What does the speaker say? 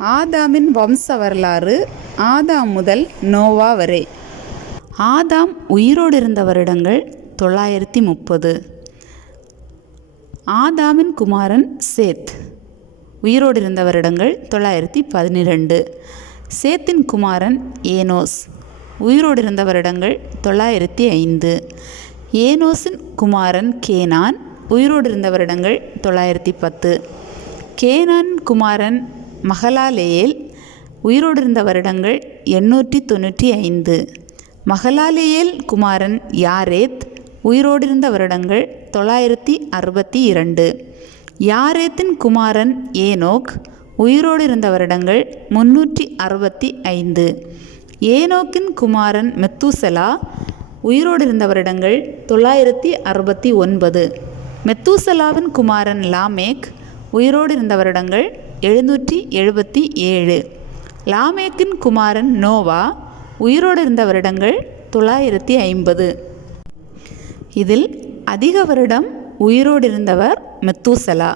ஆதாமின் வம்ச வரலாறு ஆதாம் முதல் நோவா வரை. ஆதாம் உயிரோடு இருந்த வருடங்கள் தொள்ளாயிரத்தி முப்பது. ஆதாமின் குமாரன் சேத். உயிரோடு இருந்த வருடங்கள் தொள்ளாயிரத்தி பதினிரெண்டு. சேத்தின் குமாரன் ஏனோஸ். உயிரோடு இருந்த வருடங்கள் தொள்ளாயிரத்தி ஐந்து. ஏனோஸின் குமாரன் கேனான். உயிரோடு இருந்த வருடங்கள் தொள்ளாயிரத்தி பத்து. கேனான் குமாரன் மகலாலேயேல் உயிரோடு இருந்த வருடங்கள் எண்ணூற்றி தொண்ணூற்றி ஐந்து. மகலாலேயேல் குமாரன் யாரேத் உயிரோடு இருந்த வருடங்கள் தொள்ளாயிரத்தி அறுபத்தி இரண்டு. யாரேத்தின் குமாரன் ஏனோக் உயிரோடு இருந்த வருடங்கள் முன்னூற்றி அறுபத்தி ஐந்து. ஏனோக்கின் குமாரன் மெத்தூசலா உயிரோடு இருந்த வருடங்கள் தொள்ளாயிரத்தி அறுபத்தி ஒன்பது. மெத்தூசலாவின் குமாரன் லாமேக் உயிரோடு இருந்த வருடங்கள் எழுநூற்றி எழுபத்தி ஏழு. லாமேக்கின் குமாரன் நோவா உயிரோடு இருந்த வருடங்கள் தொள்ளாயிரத்தி ஐம்பது. இதில் அதிக வருடம் உயிரோடு இருந்தவர் மெத்தூசலா.